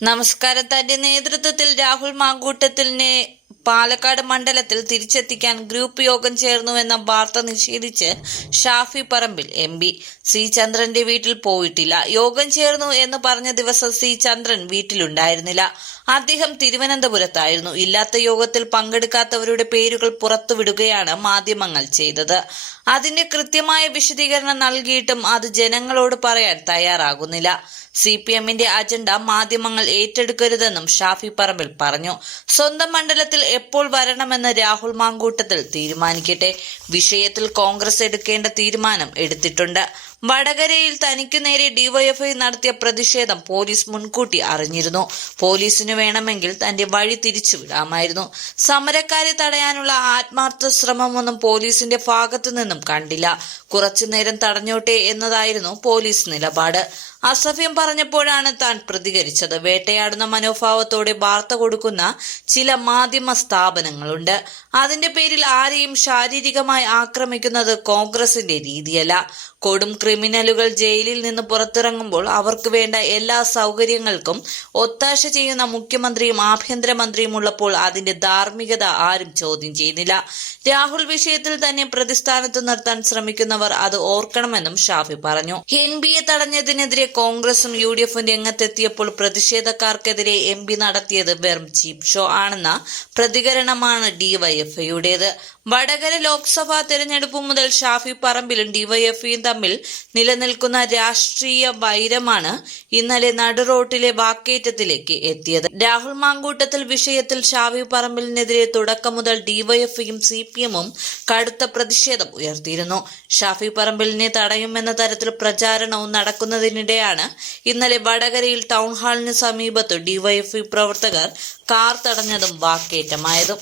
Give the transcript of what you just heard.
നമസ്കാരം തന്റെ നേതൃത്വത്തിൽ രാഹുൽ മാങ്കൂട്ടത്തിലിനെ പാലക്കാട് മണ്ഡലത്തിൽ തിരിച്ചെത്തിക്കാൻ ഗ്രൂപ്പ് യോഗം ചേർന്നുവെന്ന വാർത്ത നിഷേധിച്ച് Shafi Parambil M P. C. ചന്ദ്രന്റെ വീട്ടിൽ പോയിട്ടില്ല. യോഗം ചേർന്നു എന്ന് പറഞ്ഞ ദിവസം സി. ചന്ദ്രൻ വീട്ടിലുണ്ടായിരുന്നില്ല. അദ്ദേഹം തിരുവനന്തപുരത്തായിരുന്നു. ഇല്ലാത്ത യോഗത്തിൽ പങ്കെടുക്കാത്തവരുടെ പേരുകൾ പുറത്തുവിടുകയാണ് മാധ്യമങ്ങൾ ചെയ്തത്. അതിന്റെ കൃത്യമായ വിശദീകരണം നൽകിയിട്ടും അത് ജനങ്ങളോട് പറയാൻ തയ്യാറാകുന്നില്ല. സി. പി. എമ്മിന്റെ അജണ്ട മാധ്യമങ്ങൾ ഏറ്റെടുക്കരുതെന്നും ഷാഫി പറമ്പിൽ പറഞ്ഞു. സ്വന്തം മണ്ഡലത്തിൽ എപ്പോൾ വരണമെന്ന് രാഹുൽ മാങ്കൂട്ടത്തിൽ തീരുമാനിക്കട്ടെ. വിഷയത്തിൽ കോൺഗ്രസ് എടുക്കേണ്ട തീരുമാനം എടുത്തിട്ടുണ്ട്. വടകരയിൽ തനിക്കു നേരെ ഡിവൈഎഫ്ഐ നടത്തിയ പ്രതിഷേധം പോലീസ് മുൻകൂട്ടി അറിഞ്ഞിരുന്നു. പോലീസിനു വേണമെങ്കിൽ തന്റെ വഴി തിരിച്ചുവിടാമായിരുന്നു. സമരക്കാരെ തടയാനുള്ള ആത്മാർത്ഥ ശ്രമമൊന്നും പോലീസിന്റെ ഭാഗത്തു നിന്നും കണ്ടില്ല. കുറച്ചുനേരം തടഞ്ഞോട്ടെ എന്നതായിരുന്നു പോലീസ് നിലപാട്. അസഭ്യം പറഞ്ഞപ്പോഴാണ് താൻ പ്രതികരിച്ചത്. വേട്ടയാടുന്ന മനോഭാവത്തോടെ വാർത്ത കൊടുക്കുന്ന ചില മാധ്യമ സ്ഥാപനങ്ങളുണ്ട്. അതിന്റെ പേരിൽ ആരെയും ശാരീരികമായി ആക്രമിക്കുന്നത് കോൺഗ്രസിന്റെ രീതിയല്ല. കൊടും ക്രിമിനലുകൾ ജയിലിൽ നിന്ന് പുറത്തിറങ്ങുമ്പോൾ അവർക്ക് വേണ്ട എല്ലാ സൗകര്യങ്ങൾക്കും ഒത്താശ ചെയ്യുന്ന മുഖ്യമന്ത്രിയും ആഭ്യന്തരമന്ത്രിയും ഉള്ളപ്പോൾ അതിന്റെ ധാർമ്മികത ആരും ചോദ്യം ചെയ്യുന്നില്ല. രാഹുൽ വിഷയത്തിൽ തന്നെ പ്രതിസ്ഥാനത്ത് നിർത്താൻ ശ്രമിക്കുന്നവർ അത് ഓർക്കണമെന്നും ഷാഫി പറഞ്ഞു. എൻ ബി എ തടഞ്ഞതിനെതിരെ കോൺഗ്രസും യു ഡി എഫും രംഗത്തെത്തിയപ്പോൾ പ്രതിഷേധക്കാർക്കെതിരെ എം പി നടത്തിയത് വെറും ചീപ് ഷോ ആണെന്ന പ്രതികരണമാണ് ഡിവൈഎഫ്ഐയുടേത് വടകര ലോക്സഭാ തെരഞ്ഞെടുപ്പ് മുതൽ ഷാഫി പറമ്പിലും ഡിവൈഎഫ്ഇയും തമ്മിൽ നിലനിൽക്കുന്ന രാഷ്ട്രീയ വൈരമാണ് ഇന്നലെ നടുറോട്ടിലെ വാക്കേറ്റത്തിലേക്ക് എത്തിയത്. രാഹുൽ മാങ്കൂട്ടത്തിൽ വിഷയത്തിൽ ഷാഫി പറമ്പിലിനെതിരെ തുടക്കം മുതൽ ഡിവൈഎഫ്ഇയും സി പി എമ്മും കടുത്ത പ്രതിഷേധം ഉയർത്തിയിരുന്നു. ഷാഫി പറമ്പിലിനെ തടയുമെന്ന തരത്തിൽ പ്രചാരണവും നടക്കുന്നതിനിടെയാണ് ഇന്നലെ വടകരയിൽ ടൗൺ ഹാളിന് സമീപത്ത് ഡിവൈഎഫ്ഇ പ്രവർത്തകർ കാർ തടഞ്ഞതും വാക്കേറ്റമായതും.